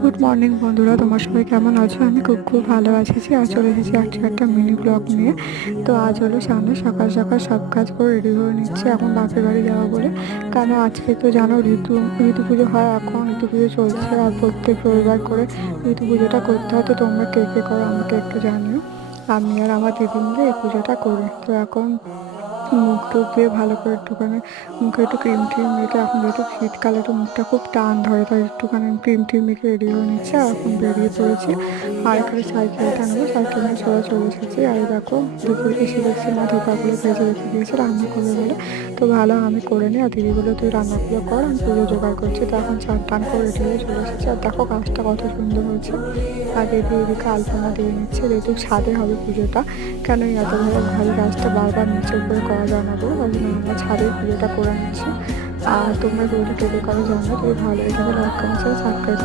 Good morning বন্ধুরা, তোমার সবাই কেমন আছো? আমি খুব খুব ভালো আছি। আর চলে এসেছি একটা মিনি ব্লগ নিয়ে। তো আজ হলো সামনে সকাল সকাল সব কাজ করে রেডি হয়ে নিচ্ছে এখন বাপের বাড়ি যাওয়া বলে। কারণ আজকে তো জানো ঋতু পুজো হয়, এখন ঋতু পুজো চলছে আর প্রত্যেক রবিবার করে ঋতু পুজোটা করতে হয়। তো তোমরা কে কে করো আমাকে একটু জানিও। আমি আর আমার দিদি মিলে এই পুজোটা করি। তো এখন মুখ টুক দিয়ে ভালো করে একটুখানি মুখে একটু ক্রিম ট্রিম মেখে, এখন যেহেতু শীতকালে একটু মুখটা খুব টান ধরে, তাই একটুখানি ক্রিম ট্রিম মেখে রেডি হয়ে নিচ্ছে আর এখন বেরিয়ে পড়েছি। আর এখানে সাইকেলটা নেবো, সাইকেল নিয়ে চলে এসেছি। আর দেখো দুপুরে এসে দেখছি মা ধোকাগুলো ভেজে রেখে দিয়েছে রান্না করবে বলে। তো ভালো আমি করে নিই, আর দিদি বলে তুই রান্নাগুলো কর, আমি পুজো জোগাড় করছি। তো এখন চান টান করে রেডি হয়ে চলে এসেছি। আর দেখো গাছটা কত সুন্দর হয়েছে। আর দিদি এদিকে আলপনা দিয়ে নিচ্ছে, যেহেতু ছাদে হবে পুজোটা। কেন এত ভারী গাছটা বারবার নিচে উপরে করা যায় না বলে, ওই জন্য আমরা ছাদেই পুজোটা করে নিচ্ছি। আর তোমরা পুজোটা কেটে করে জানো, যদি ভালো লাগে লাইক কমেন্ট সাবস্ক্রাইব করে